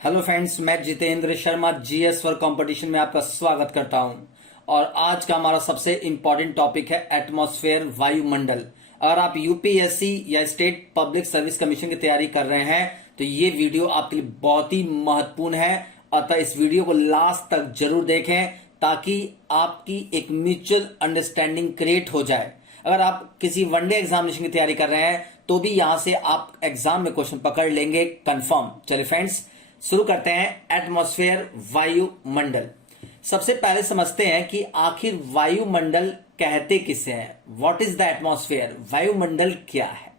Hello friends, मैं Jitendra Sharma GS for competition में आपका स्वागत करता हूं। और आज का हमारा सबसे इंपॉर्टेंट टॉपिक है एटमॉस्फेयर, वायुमंडल। अगर आप यूपीएससी या स्टेट पब्लिक सर्विस कमीशन की तैयारी कर रहे हैं तो ये वीडियो आपके लिए बहुत ही महत्वपूर्ण है। अतः इस वीडियो को लास्ट तक जरूर देखें ताकि आपकी एक म्यूचुअल अंडरस्टैंडिंग क्रिएट हो जाए। अगर आप किसी वनडे एग्जामिनेशन की तैयारी कर रहे हैं तो भी यहां से आप एग्जाम में क्वेश्चन पकड़ लेंगे कंफर्म। चलिए फ्रेंड्स, शुरू करते हैं। एटमॉस्फेयर, वायुमंडल। सबसे पहले समझते हैं कि आखिर वायुमंडल कहते किसे हैं। व्हाट इज द एटमॉस्फेयर, वायुमंडल क्या है।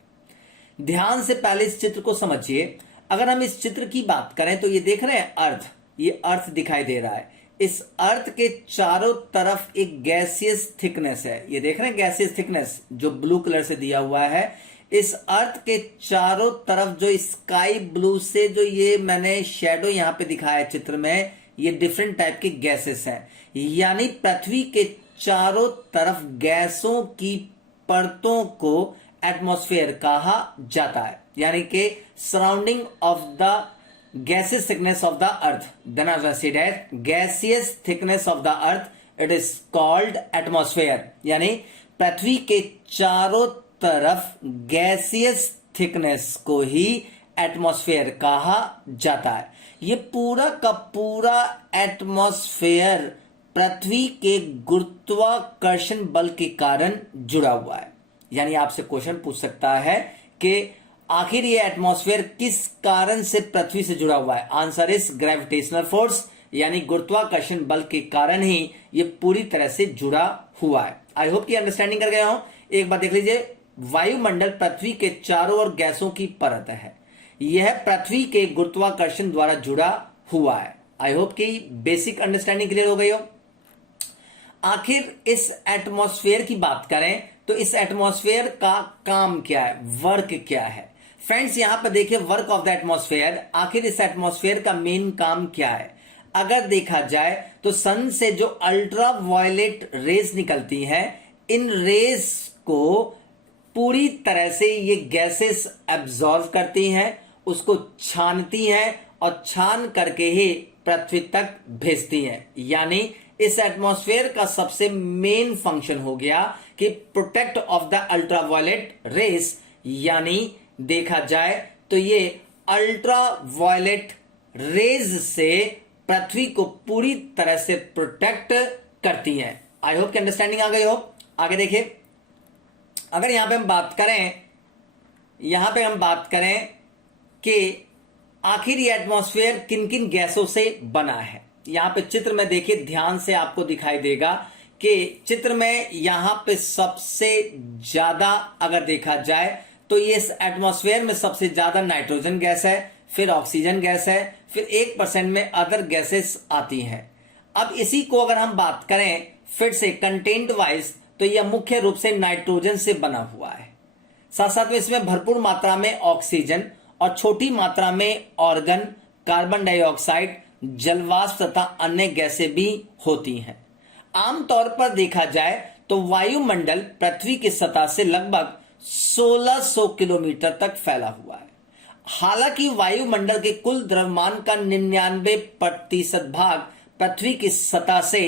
ध्यान से पहले इस चित्र को समझिए। अगर हम इस चित्र की बात करें तो ये देख रहे हैं अर्थ, ये अर्थ दिखाई दे रहा है। इस अर्थ के चारों तरफ एक गैसियस थिकनेस है। ये देख रहे हैं गैसियस थिकनेस जो ब्लू कलर से दिया हुआ है। इस अर्थ के चारों तरफ जो स्काई ब्लू से जो ये मैंने शेडो यहां पे दिखाया चित्र में, ये डिफरेंट टाइप के गैसेस हैं। यानी पृथ्वी के चारों तरफ गैसों की परतों को एटमॉस्फेयर कहा जाता है। यानी कि surrounding of the gaseous thickness of the earth, then as I said as gaseous thickness of the earth it is called atmosphere। यानी पृथ्वी के चारों तरफ गैसियस थिकनेस को ही एटमॉस्फेयर कहा जाता है। ये पूरा का पूरा एटमॉस्फेयर पृथ्वी के गुरुत्वाकर्षण बल के कारण जुड़ा हुआ है। यानी आपसे क्वेश्चन पूछ सकता है कि आखिर ये एटमॉस्फेयर किस कारण से पृथ्वी से जुड़ा हुआ है। आंसर इज ग्रेविटेशनल फोर्स, यानी गुरुत्वाकर्षण बल के कारण ही ये पूरी तरह से जुड़ा हुआ है। आई होप की अंडरस्टैंडिंग कर गया हूं। एक बार देख लीजिए, वायुमंडल पृथ्वी के चारों ओर गैसों की परत है। यह पृथ्वी के गुरुत्वाकर्षण द्वारा जुड़ा हुआ है। आई होप की बेसिक अंडरस्टैंडिंग क्लियर हो गई हो। आखिर इस एटमॉस्फेयर की बात करें तो इस एटमॉस्फेयर का काम क्या है, वर्क क्या है। फ्रेंड्स, यहां पर देखिए वर्क ऑफ द एटमॉस्फेयर। आखिर इस एटमॉस्फेयर का मेन काम क्या है। अगर देखा जाए तो सन से जो अल्ट्रा वायलेट रेज निकलती हैं, इन रेज को पूरी तरह से ये गैसेस एब्जॉर्व करती हैं, उसको छानती हैं और छान करके ही पृथ्वी तक भेजती हैं। यानी इस एटमॉस्फेयर का सबसे मेन फंक्शन हो गया कि protect of the ultraviolet rays. यानी देखा जाए तो ये अल्ट्रावायलेट रेज से पृथ्वी को पूरी तरह से प्रोटेक्ट करती हैं। आई होप की अंडरस्टैंडिंग आ गई हो। आगे देखिए, अगर यहां पे हम बात करें कि आखिर ये एटमॉस्फेयर किन किन गैसों से बना है। यहां पे चित्र में देखिए, ध्यान से आपको दिखाई देगा कि चित्र में यहां पे सबसे ज्यादा अगर देखा जाए तो ये इस एटमॉस्फेयर में सबसे ज्यादा नाइट्रोजन गैस है, फिर ऑक्सीजन गैस है, फिर 1% में अदर गैसेस आती हैं। अब इसी को अगर हम बात करें फिर से कंटेंट वाइज तो यह मुख्य रूप से नाइट्रोजन से बना हुआ है। साथ साथ में इसमें भरपूर मात्रा में ऑक्सीजन और छोटी मात्रा में ऑर्गन, कार्बन डाइऑक्साइड, जलवाष्प तथा अन्य गैसें भी होती हैं। आमतौर पर देखा जाए तो वायुमंडल पृथ्वी की सतह से लगभग 1600 किलोमीटर तक फैला हुआ है। हालांकि वायुमंडल के कुल द्रव्यमान का 99% भाग पृथ्वी की सतह से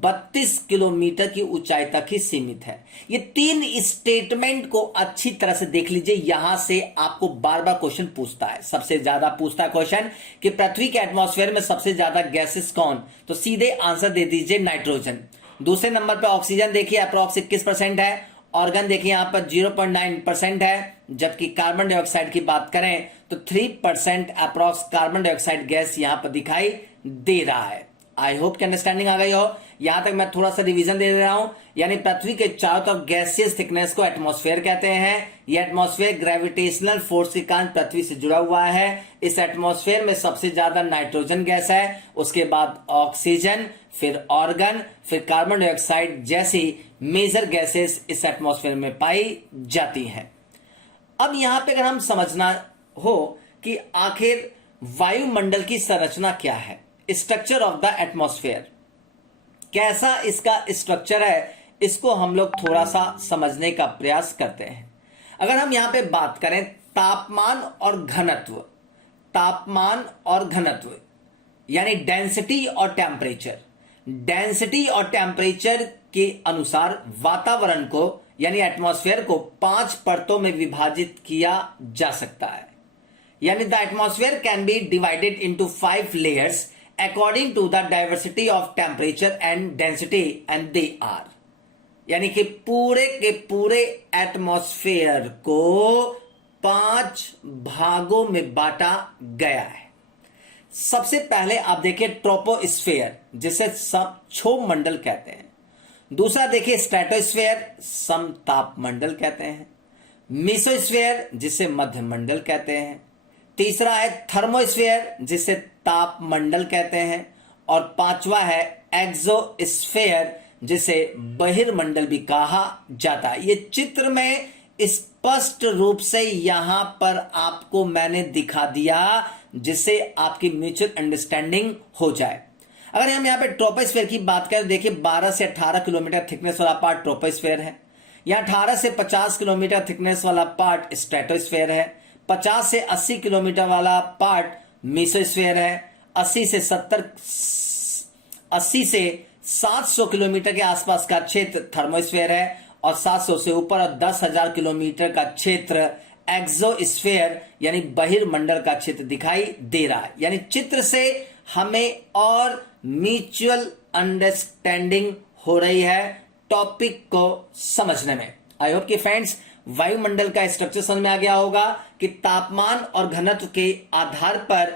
32 किलोमीटर की ऊंचाई तक ही सीमित है। ये तीन स्टेटमेंट को अच्छी तरह से देख लीजिए। यहां से आपको बार बार क्वेश्चन पूछता है, सबसे ज्यादा पूछता है क्वेश्चन कि पृथ्वी के एटमॉस्फेयर में सबसे ज्यादा गैसेस कौन, तो सीधे आंसर दे दीजिए नाइट्रोजन। दूसरे नंबर पर ऑक्सीजन देखिए अप्रोक्स 21% है। ऑर्गन देखिए यहां पर 0.9% है। जबकि कार्बन डाइऑक्साइड की बात करें तो 3% अप्रोक्स कार्बन डाइऑक्साइड गैस यहां पर दिखाई दे रहा है। आई होप की अंडरस्टैंडिंग आ गई हो। यहां तक मैं थोड़ा सा रिवीजन दे रहा हूं। यानी पृथ्वी के चारों तरफ गैसियस थिकनेस को एटमॉस्फेयर कहते हैं। यह एटमॉस्फेयर ग्रेविटेशनल फोर्स के कारण पृथ्वी से जुड़ा हुआ है। इस एटमॉस्फेयर में सबसे ज्यादा नाइट्रोजन गैस है, उसके बाद ऑक्सीजन, फिर ऑर्गन, फिर कार्बन डाइऑक्साइड जैसी मेजर गैसेस इस एटमॉस्फेयर में पाई जाती हैं। अब यहां पे अगर हम समझना हो कि आखिर वायुमंडल की संरचना क्या है, स्ट्रक्चर ऑफ द एटमॉस्फेयर, कैसा इसका स्ट्रक्चर है, इसको हम लोग थोड़ा सा समझने का प्रयास करते हैं। अगर हम यहां पे बात करें तापमान और घनत्व, तापमान और घनत्व यानी डेंसिटी और टेम्परेचर। डेंसिटी और टेम्परेचर के अनुसार वातावरण को यानी एटमॉस्फेयर को 5 परतों में विभाजित किया जा सकता है। यानी the atmosphere can be divided into 5 layers according to the diversity of temperature and density and they are. यानी कि पूरे के पूरे एटमॉस्फेयर को 5 भागों में बांटा गया है। सबसे पहले आप देखिए ट्रोपोस्फेयर, जिसे क्षोभ मंडल कहते हैं। दूसरा देखिए स्ट्रेटोस्फेयर, समताप मंडल कहते हैं। मीसोस्फेयर, जिसे मध्य मंडल कहते हैं। तीसरा है थर्मोस्फेयर, जिसे ताप मंडल कहते हैं। और पांचवा है एक्सोस्फेयर, जिसे बहिर्मंडल भी कहा जाता है। ये चित्र में स्पष्ट रूप से यहां पर आपको मैंने दिखा दिया, जिससे आपकी म्यूचुअल अंडरस्टैंडिंग हो जाए। अगर हम यहाँ पे ट्रोपोस्फेयर की बात करें, देखिए 12 से 18 किलोमीटर थिकनेस वाला पार्ट ट्रोपोस्फेयर है। यहाँ 18 से 50 किलोमीटर थिकनेस वाला पार्ट स्ट्रेटोस्फेयर है। 50 से 80 किलोमीटर वाला पार्ट मीसोस्फेयर है। 80 से 700 किलोमीटर के आसपास का क्षेत्र थर्मोस्फेयर है। और 700 से ऊपर और 10,000 किलोमीटर का क्षेत्र एक्सोस्फेयर यानी बहिर्मंडल का क्षेत्र दिखाई दे रहा है। यानी चित्र से हमें और म्यूचुअल अंडरस्टैंडिंग हो रही है टॉपिक को समझने में। आई होप कि फ्रेंड्स वायुमंडल का स्ट्रक्चर समझ में आ गया होगा कि तापमान और घनत्व के आधार पर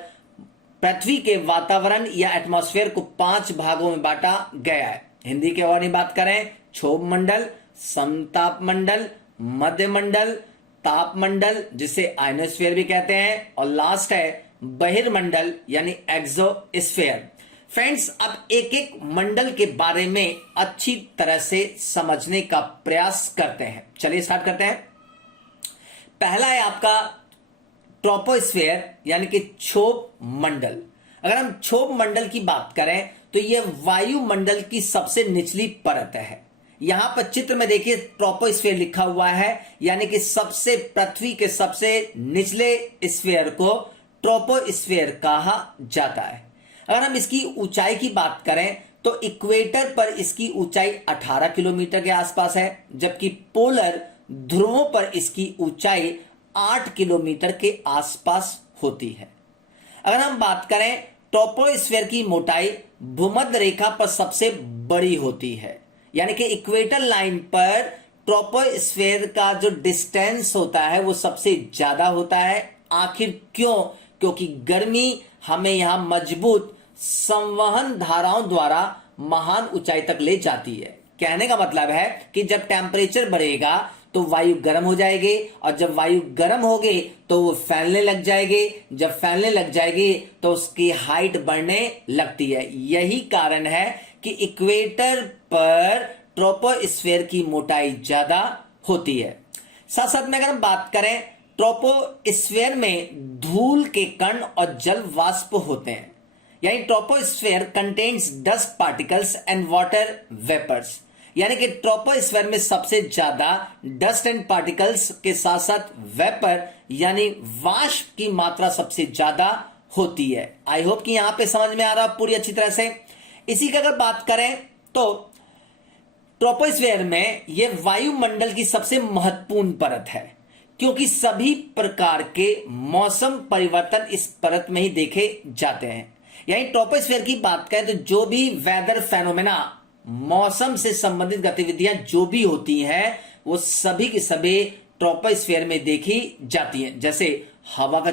पृथ्वी के वातावरण या एटमॉस्फेयर को 5 भागों में बांटा गया है। हिंदी के और बात करें, क्षोभ मंडल, समताप मंडल, मध्य मंडल, ताप मंडल जिसे आयनोस्फीयर भी कहते हैं, और लास्ट है बहिर्मंडल यानी एक्सोस्फीयर। फ्रेंड्स, अब एक एक मंडल के बारे में अच्छी तरह से समझने का प्रयास करते हैं। चलिए स्टार्ट करते हैं। पहला है आपका ट्रोपोस्फेयर यानी कि क्षोभ मंडल। अगर हम क्षोभ मंडल की बात करें तो यह वायुमंडल की सबसे निचली परत है। यहां पर चित्र में देखिए ट्रोपोस्फेयर लिखा हुआ है, यानी कि सबसे पृथ्वी के सबसे निचले स्फीयर को ट्रोपोस्फेयर कहा जाता है। अगर हम इसकी ऊंचाई की बात करें तो इक्वेटर पर इसकी ऊंचाई 18 किलोमीटर के आसपास है, जबकि पोलर ध्रुवों पर इसकी ऊंचाई 8 किलोमीटर के आसपास होती है। अगर हम बात करें ट्रोपोस्फेयर की मोटाई भूमध्य रेखा पर सबसे बड़ी होती है, यानी कि इक्वेटर लाइन पर ट्रोपोस्फेयर का जो डिस्टेंस होता है वो सबसे ज्यादा होता है। आखिर क्यों? क्योंकि गर्मी हमें यहां मजबूत संवहन धाराओं द्वारा महान ऊंचाई तक ले जाती है। कहने का मतलब है कि जब टेम्परेचर बढ़ेगा तो वायु गर्म हो जाएगी, और जब वायु गर्म होगी तो वो फैलने लग जाएगी। जब फैलने लग जाएगी तो उसकी हाइट बढ़ने लगती है। यही कारण है कि इक्वेटर पर ट्रोपोस्फेयर की मोटाई ज्यादा होती है। साथ साथ में अगर हम बात करें, ट्रोपोस्फेयर में धूल के कण और जल वाष्प होते हैं, यानी troposphere contains dust particles and water vapours. यानी कि ट्रोपोस्फेयर में सबसे ज्यादा डस्ट एंड पार्टिकल्स के साथ साथ वेपर यानी वाष्प की मात्रा सबसे ज्यादा होती है। आई होप कि यहां पे समझ में आ रहा पूरी अच्छी तरह से। इसी की अगर बात करें तो ट्रोपोस्फेयर में यह वायुमंडल की सबसे महत्वपूर्ण परत है, क्योंकि सभी प्रकार के मौसम परिवर्तन इस परत में ही देखे जाते हैं। यानी ट्रोपोस्फेयर की बात करें तो जो भी वेदर फेनोमेना, मौसम से संबंधित गतिविधियां जो भी होती हैं वो सभी की सभी ट्रोपोस्फेयर में देखी जाती हैं। जैसे हवा का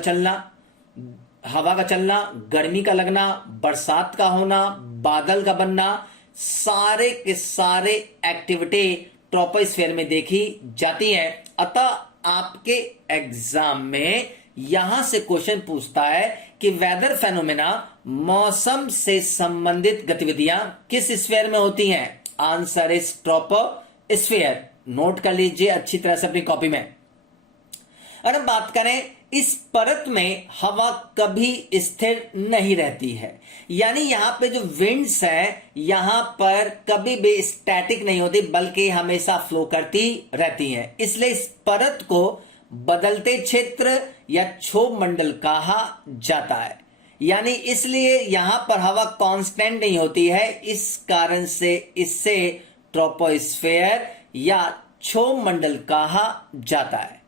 चलना, गर्मी का लगना, बरसात का होना, बादल का बनना, सारे के सारे एक्टिविटी ट्रोपोस्फेयर में देखी जाती हैं। अतः आपके एग्जाम में यहां से क्वेश्चन पूछता है कि वेदर फेनोमेना, मौसम से संबंधित गतिविधियां किस स्फीयर में होती हैं? Answer is troposphere. नोट कर लीजिए अच्छी तरह से अपनी कॉपी में। अगर हम बात करें, इस परत में हवा कभी स्थिर नहीं रहती है, यानी यहां पे जो विंड्स है यहां पर कभी भी स्टैटिक नहीं होती, बल्कि हमेशा फ्लो करती रहती हैं। इसलिए इस परत को बदलते क्षेत्र या क्षोभ मंडल कहा जाता है। यानी इसलिए यहां पर हवा कांस्टेंट नहीं होती है, इस कारण से इसे ट्रोपोस्फेयर या क्षोभ मंडल कहा जाता है।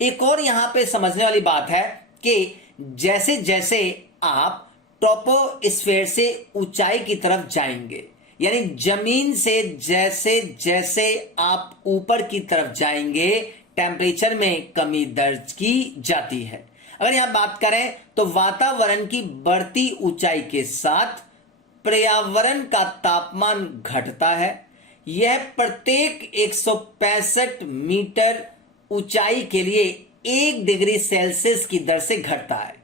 एक और यहां पे समझने वाली बात है कि जैसे जैसे आप ट्रोपोस्फेयर से ऊंचाई की तरफ जाएंगे, यानी जमीन से जैसे जैसे आप ऊपर की तरफ जाएंगे, टेम्परेचर में कमी दर्ज की जाती है। अगर यहां बात करें तो वातावरण की बढ़ती ऊंचाई के साथ पर्यावरण का तापमान घटता है। यह प्रत्येक 165 मीटर ऊंचाई के लिए 1 डिग्री सेल्सियस की दर से घटता है।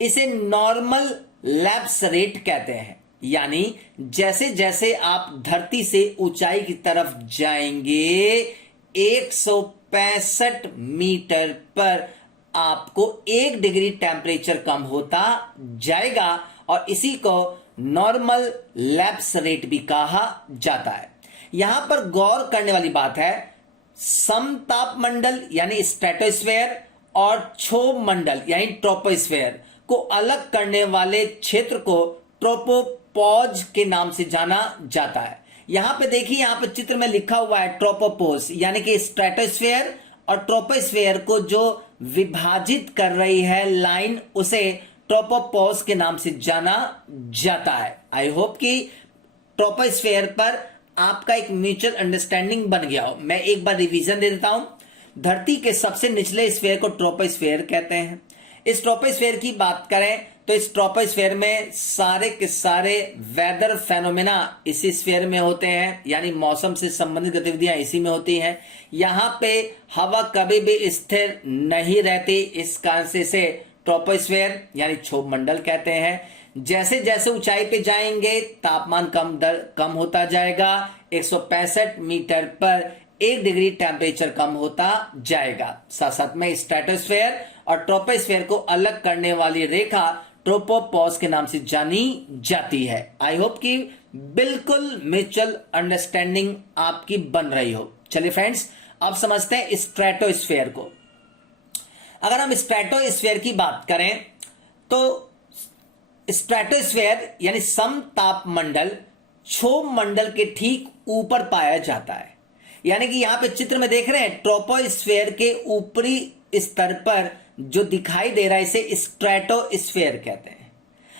इसे नॉर्मल लैप्स रेट कहते हैं। यानी जैसे जैसे आप धरती से ऊंचाई की तरफ जाएंगे, 165 मीटर पर आपको 1 डिग्री टेम्परेचर कम होता जाएगा और इसी को नॉर्मल लैप्स रेट भी कहा जाता है। यहां पर गौर करने वाली बात है, समतापमंडल यानी स्ट्रेटोस्फेयर और क्षोभ मंडल यानी ट्रोपोस्फेयर को अलग करने वाले क्षेत्र को ट्रोपोपॉज के नाम से जाना जाता है। यहां पे देखिए, यहां पे चित्र में लिखा हुआ है ट्रोपोपॉज, यानी कि स्ट्रेटोस्फेयर और ट्रोपोस्फेयर को जो विभाजित कर रही है लाइन, उसे ट्रोपोपॉज के नाम से जाना जाता है। आई होप कि ट्रोपोस्फेयर पर आपका एक म्यूचुअल अंडरस्टैंडिंग बन गया हो। मैं एक बार रिवीजन दे देता हूं। धरती के सबसे निचले स्फीयर को ट्रोपोस्फेयर कहते हैं। इस ट्रोपोस्फेयर की बात करें तो इस ट्रोपोस्फेयर में सारे के सारे वेदर फेनोमेना इसी स्फीयर में होते हैं, यानी मौसम से संबंधित गतिविधियां इसी में होती हैं। यहां पे हवा कभी भी स्थिर नहीं रहती, इस कारण से इसे ट्रोपोस्फेयर यानी क्षोभ मंडल कहते हैं। जैसे जैसे ऊंचाई पे जाएंगे तापमान कम होता जाएगा, 165 मीटर पर 1 डिग्री टेम्परेचर कम होता जाएगा। साथ साथ में स्ट्रेटोस्फेयर और ट्रोपोस्फेयर को अलग करने वाली रेखा ट्रोपोपॉज के नाम से जानी जाती है। आई होप कि बिल्कुल म्यूचुअल अंडरस्टैंडिंग आपकी बन रही हो। चलिए फ्रेंड्स, अब समझते हैं स्ट्रेटोस्फेयर को। अगर हम स्ट्रेटोस्फेयर की बात करें तो स्ट्रेटोस्फेयर यानी समतापमंडल क्षोभ मंडल के ठीक ऊपर पाया जाता है। यानी कि यहां पे चित्र में देख रहे हैं, ट्रोपोस्फेयर के ऊपरी स्तर पर जो दिखाई दे रहा है इसे स्ट्रेटोस्फेयर कहते हैं।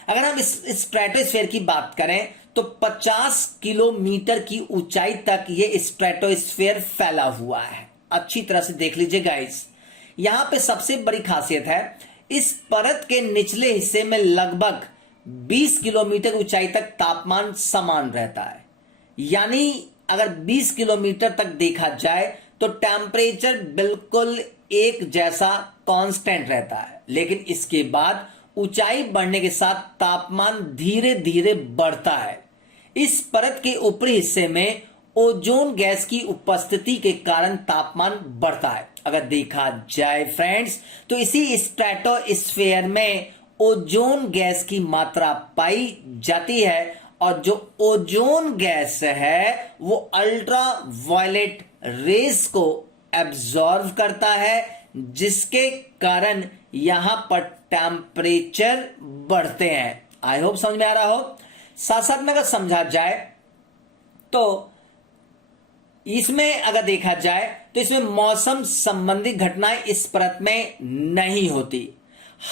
अगर हम इस स्ट्रेटोस्फेयर की बात करें तो 50 किलोमीटर की ऊंचाई तक ये स्ट्रेटोस्फेयर फैला हुआ है। अच्छी तरह से देख लीजिए गाइस। यहां पे सबसे बड़ी खासियत है, इस परत के निचले हिस्से में लगभग 20 किलोमीटर ऊंचाई तक तापमान समान रहता है। यानी अगर 20 किलोमीटर तक देखा जाए तो टेम्परेचर बिल्कुल एक जैसा कांस्टेंट रहता है, लेकिन इसके बाद ऊंचाई बढ़ने के साथ तापमान धीरे धीरे बढ़ता है। इस परत के ऊपरी हिस्से में ओजोन गैस की उपस्थिति के कारण तापमान बढ़ता है। अगर देखा जाए फ्रेंड्स तो इसी स्ट्रेटोस्फेयर में ओजोन गैस की मात्रा पाई जाती है और जो ओजोन गैस है वो अल्ट्रा वायलेट रेस को एब्जॉर्व करता है, जिसके कारण यहां पर टेम्परेचर बढ़ते हैं। आई होप समझ में आ रहा हो। साथ साथ में अगर समझा जाए तो इसमें अगर देखा जाए तो इसमें मौसम संबंधी घटनाएं इस परत में नहीं होती।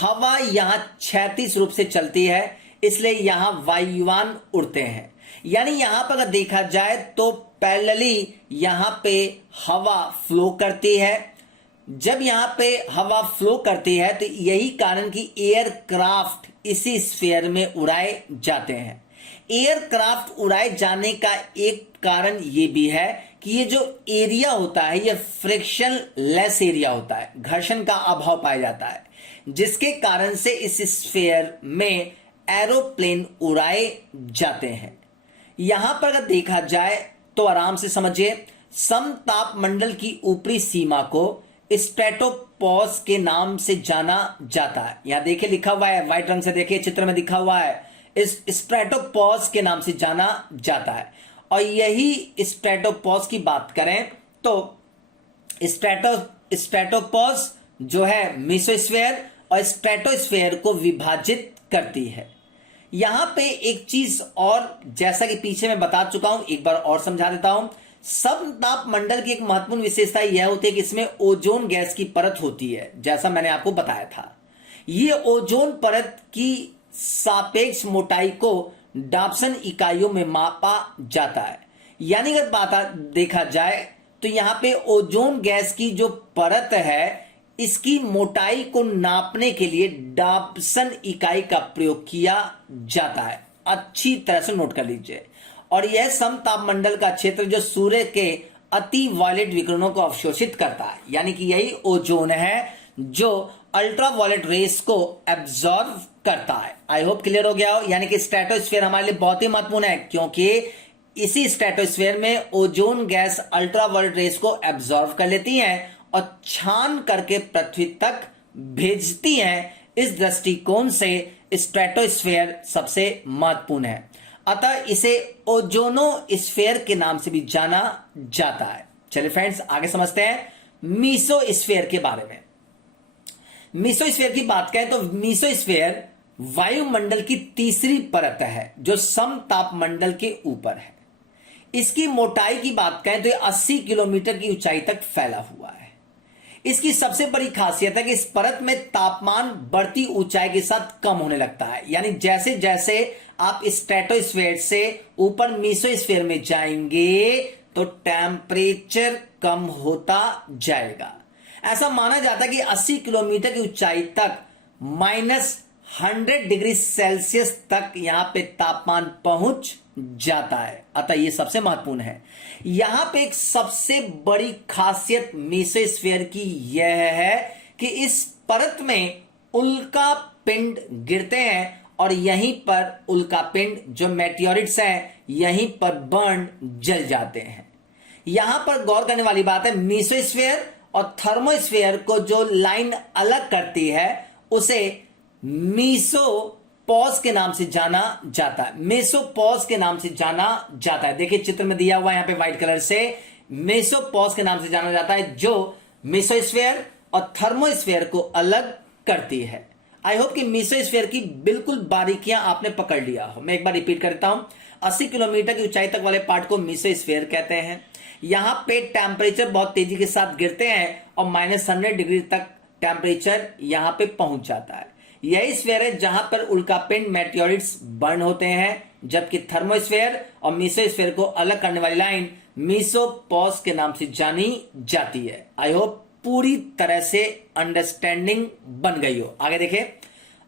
हवा यहां क्षैतिज रूप से चलती है, इसलिए यहां वायुयान उड़ते हैं। यानी यहां पर अगर देखा जाए तो पैरेलली यहां पे हवा फ्लो करती है। जब यहां पे हवा फ्लो करती है तो यही कारण कि एयरक्राफ्ट इसी स्फीयर में उड़ाए जाते हैं। एयरक्राफ्ट उड़ाए जाने का एक कारण यह भी है कि ये जो एरिया होता है ये फ्रिक्शन लेस एरिया होता है, घर्षण का अभाव पाया जाता है, जिसके कारण से इस स्फीयर में एरोप्लेन उड़ाए जाते हैं। यहां पर अगर देखा जाए तो आराम से समझिए, समतापमंडल की ऊपरी सीमा को स्ट्रेटोपॉज के नाम से जाना जाता है। यहां देखिए लिखा हुआ है, व्हाइट रंग से देखिए चित्र में दिखा हुआ है, इस स्ट्रेटोपॉज के नाम से जाना जाता है। और यही स्ट्रेटोपॉज की बात करें तो स्ट्रेटोपॉज जो है मेसोस्फेयर और स्ट्रेटोस्फेयर को विभाजित करती है। यहां पे एक चीज और, जैसा कि पीछे मैं बता चुका हूं, एक बार और समझा देता हूं। समतापमंडल की एक महत्वपूर्ण विशेषता यह होती है कि इसमें ओजोन गैस की परत होती है, जैसा मैंने आपको बताया था। ये ओजोन परत की सापेक्ष मोटाई को डाप्सन इकाइयों में मापा जाता है। यानी अगर बात देखा जाए तो यहां पे ओजोन गैस की जो परत है, इसकी मोटाई को नापने के लिए डाप्सन इकाई का प्रयोग किया जाता है। अच्छी तरह से नोट कर लीजिए। और यह समतापमंडल का क्षेत्र जो सूर्य के अति वायलेट विकिरणों को अवशोषित करता है, यानी कि यही ओजोन है जो अल्ट्रा वायलेट रेस को एब्जॉर्ब करता है। आई होप क्लियर हो गया हो। यानी कि स्ट्रेटोस्फेयर हमारे लिए बहुत ही महत्वपूर्ण है, क्योंकि इसी स्ट्रेटोस्फेयर में ozone gas ultra violet rays को एब्जॉर्ब कर लेती है और छान करके पृथ्वी तक भेजती है। इस दृष्टिकोण से स्ट्रेटोस्फेयर सबसे महत्वपूर्ण है। अतः इसे ओजोनोस्फेयर के नाम से भी जाना जाता है। चलिए फ्रेंड्स, आगे समझते हैं मीसोस्फेयर के बारे में। मीसोस्फेयर की बात करें तो मीसोस्फेयर वायुमंडल की तीसरी परत है जो समतापमंडल के ऊपर है। इसकी मोटाई की बात करें तो 80 किलोमीटर की ऊंचाई तक फैला हुआ है। इसकी सबसे बड़ी खासियत है कि इस परत में तापमान बढ़ती ऊंचाई के साथ कम होने लगता है। यानी जैसे जैसे आप स्ट्रेटोस्फेयर से ऊपर मीसोस्फेयर में जाएंगे तो टेम्परेचर कम होता जाएगा। ऐसा माना जाता है कि 80 किलोमीटर की ऊंचाई तक -100 डिग्री सेल्सियस तक यहां पे तापमान पहुंच जाता है। अतः यह सबसे महत्वपूर्ण है। यहां पे एक सबसे बड़ी खासियत मेसोस्फेयर की यह है कि इस परत में उल्का पिंड गिरते हैं और यहीं पर उल्का पिंड जो मेटियोरिट्स हैं यहीं पर बर्न जल जाते हैं। यहां पर गौर करने वाली बात है, मेसोस्फेयर और थर्मोस्फेयर को जो लाइन अलग करती है उसे मेसोपॉज के नाम से जाना जाता है। मेसोपॉज के नाम से जाना जाता है। देखिए चित्र में दिया हुआ है यहां पे व्हाइट कलर से, मेसोपॉज के नाम से जाना जाता है, जो मेसोस्फेयर और थर्मोस्फेयर को अलग करती है। आई होप कि मेसोस्फेयर की बिल्कुल बारीकियां आपने पकड़ लिया हो। मैं एक बार रिपीट करता हूं। 80 किलोमीटर की ऊंचाई तक वाले पार्ट को मेसोस्फेयर कहते हैं। यहां पे टेम्परेचर बहुत तेजी के साथ गिरते हैं और -100 डिग्री तक टेम्परेचर यहां पे पहुंच जाता है। यही स्फीयर है जहां पर उल्कापिंड मेटियोरिट्स बर्न होते हैं, जबकि थर्मोस्फेयर और मेसोस्फेयर को अलग करने वाली लाइन मेसोपॉज के नाम से जानी जाती है। आई होप पूरी तरह से अंडरस्टैंडिंग बन गई हो। आगे देखिए,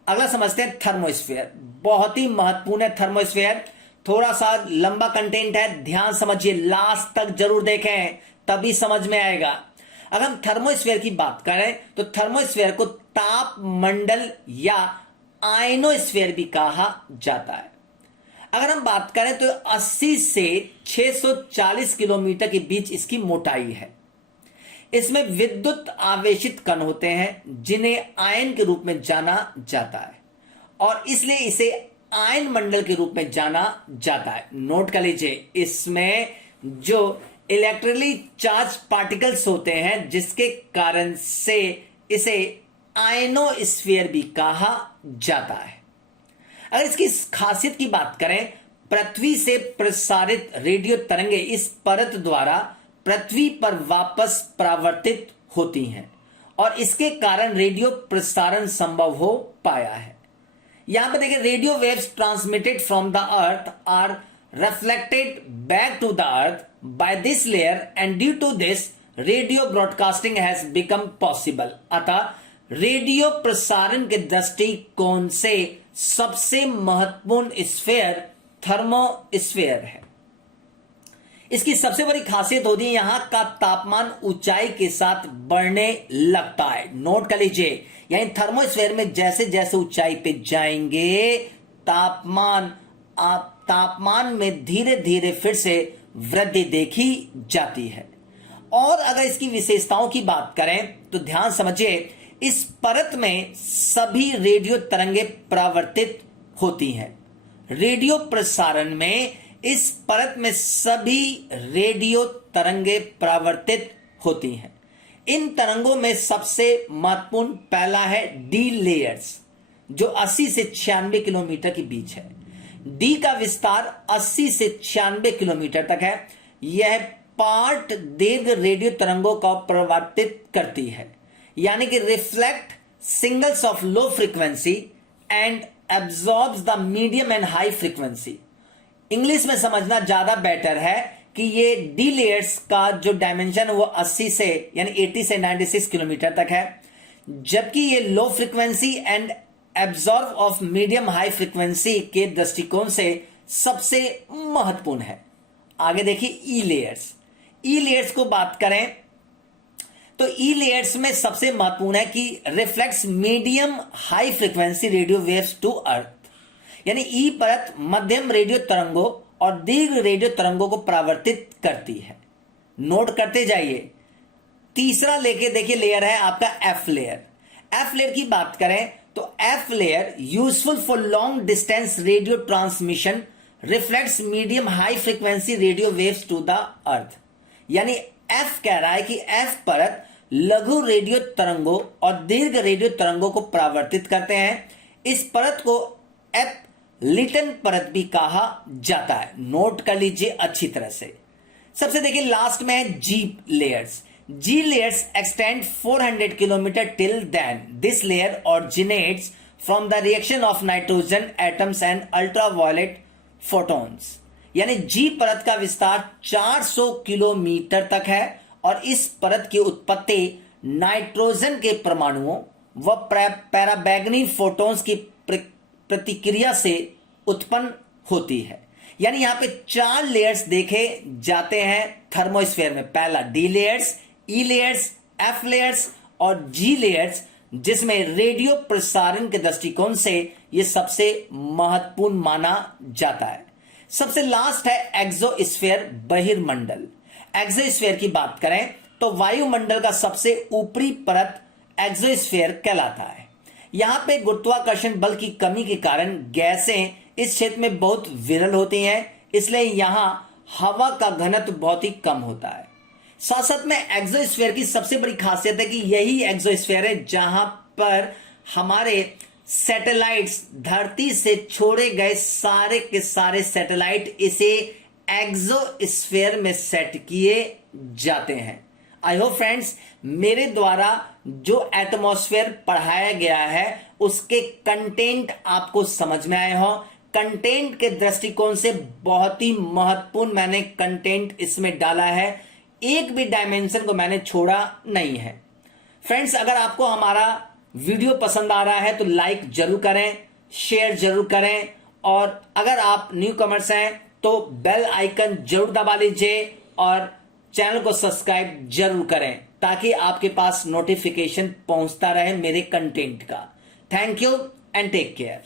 अगला समझते हैं थर्मोस्फेयर। बहुत ही महत्वपूर्ण है थर्मोस्फेयर। थोड़ा सा लंबा कंटेंट है, ध्यान समझिए, लास्ट तक जरूर देखें तभी समझ में आएगा। अगर हम थर्मोस्फेयर की बात करें तो थर्मोस्फेयर को तापमंडल या आयनोस्फेयर भी कहा जाता है। अगर हम बात करें तो 80 से 640 किलोमीटर के बीच इसकी मोटाई है। इसमें विद्युत आवेशित कण होते हैं जिन्हें आयन के रूप में जाना जाता है और इसलिए इसे आयन मंडल के रूप में जाना जाता है। नोट कर लीजिए, इसमें जो इलेक्ट्रिकली चार्ज पार्टिकल्स होते हैं जिसके कारण से इसे आयनोस्फीयर भी कहा जाता है। अगर इसकी खासियत की बात करें, पृथ्वी से प्रसारित रेडियो तरंगे इस परत द्वारा पृथ्वी पर वापस परावर्तित होती हैं और इसके कारण रेडियो प्रसारण संभव हो पाया है। यहां पर देखिए, radio waves transmitted from the earth are reflected back to the earth by this layer and due to this radio broadcasting has become possible. अतः रेडियो प्रसारण के दृष्टिकोण से सबसे महत्वपूर्ण स्फीयर थर्मोस्फीयर है। इसकी सबसे बड़ी खासियत होती है यहां का तापमान ऊंचाई के साथ बढ़ने लगता है। नोट कर लीजिए, यानी थर्मोस्फीयर में जैसे जैसे ऊंचाई पे जाएंगे तापमान में धीरे धीरे फिर से वृद्धि देखी जाती है। और अगर इसकी विशेषताओं की बात करें तो ध्यान समझिए, इस परत में सभी रेडियो तरंगे परावर्तित होती हैं। रेडियो प्रसारण में इस परत में सभी रेडियो तरंगे परावर्तित होती हैं। इन तरंगों में सबसे महत्वपूर्ण पहला है डी लेयर्स, जो 80 से 96 किलोमीटर के बीच है। डी का विस्तार 80 से 96 किलोमीटर तक है। यह पार्ट दीर्घ रेडियो तरंगों का प्रवर्तित करती है, यानी कि reflect singles of low frequency and absorbs the medium and high frequency. English में समझना ज्यादा बेटर है कि ये डी लेयर्स का जो डायमेंशन वो 80 से यानी 80 से 96 किलोमीटर तक है, जबकि ये low frequency and absorb of medium high frequency के दृष्टिकोण से सबसे महत्वपूर्ण है। आगे देखिए ई लेयर्स। ई लेयर्स को बात करें तो ई लेयर्स में सबसे महत्वपूर्ण है कि reflects medium high frequency radio waves to earth, यानी ई परत मध्यम रेडियो तरंगों और दीर्घ रेडियो तरंगों को परावर्तित करती है। नोट करते जाइए। तीसरा लेके देखिए लेयर है आपका एफ लेयर। एफ लेयर की बात करें तो F layer useful for long distance radio transmission, reflects medium high frequency radio waves to the earth, यानी एफ कह रहा है कि एफ परत लघु रेडियो तरंगों और दीर्घ रेडियो तरंगों को परावर्तित करते हैं। इस परत को एफ लिटन परत भी कहा जाता है। नोट कर लीजिए अच्छी तरह से। सबसे देखिए लास्ट में है जी layers. G layers extend 400 kilometer till then. This layer originates from the reaction of nitrogen atoms and ultraviolet photons. यानी G परत का विस्तार 400 किलोमीटर तक है और इस परत की उत्पत्ति नाइट्रोजन के परमाणुओं व पैराबैंगनी फोटोन्स की प्रतिक्रिया से उत्पन्न होती है। यानी यहां पे 4 लेयर्स देखे जाते हैं थर्मोस्फेयर में। पहला डी लेयर्स, ई लेयर्स, एफ लेयर्स और जी लेयर्स, जिसमें रेडियो प्रसारण के दृष्टिकोण से यह सबसे महत्वपूर्ण माना जाता है। सबसे लास्ट है एक्सोस्फीयर, बहिर्मंडल। एक्सोस्फीयर की बात करें तो वायुमंडल का सबसे ऊपरी परत एक्सोस्फीयर कहलाता है। यहां पे गुरुत्वाकर्षण बल की कमी के कारण गैसें इस क्षेत्र में बहुत विरल होती हैं, इसलिए यहां हवा का घनत्व बहुत ही कम होता है। साथ साथ में एक्सोस्फीयर की सबसे बड़ी खासियत है कि यही एक्सोस्फीयर है जहां पर हमारे सैटेलाइट्स, धरती से छोड़े गए सारे के सारे सैटेलाइट इसे एक्सोस्फीयर में सेट किए जाते हैं। आई होप फ्रेंड्स मेरे द्वारा जो एटमॉस्फेयर पढ़ाया गया है उसके कंटेंट आपको समझ में आए हो। कंटेंट के दृष्टिकोण से बहुत ही महत्वपूर्ण मैंने कंटेंट इसमें डाला है, एक भी डायमेंशन को मैंने छोड़ा नहीं है। फ्रेंड्स अगर आपको हमारा वीडियो पसंद आ रहा है तो लाइक जरूर करें, शेयर जरूर करें और अगर आप न्यू कमर्स हैं तो बेल आइकन जरूर दबा लीजिए और चैनल को सब्सक्राइब जरूर करें ताकि आपके पास नोटिफिकेशन पहुंचता रहे मेरे कंटेंट का। Thank you and take care.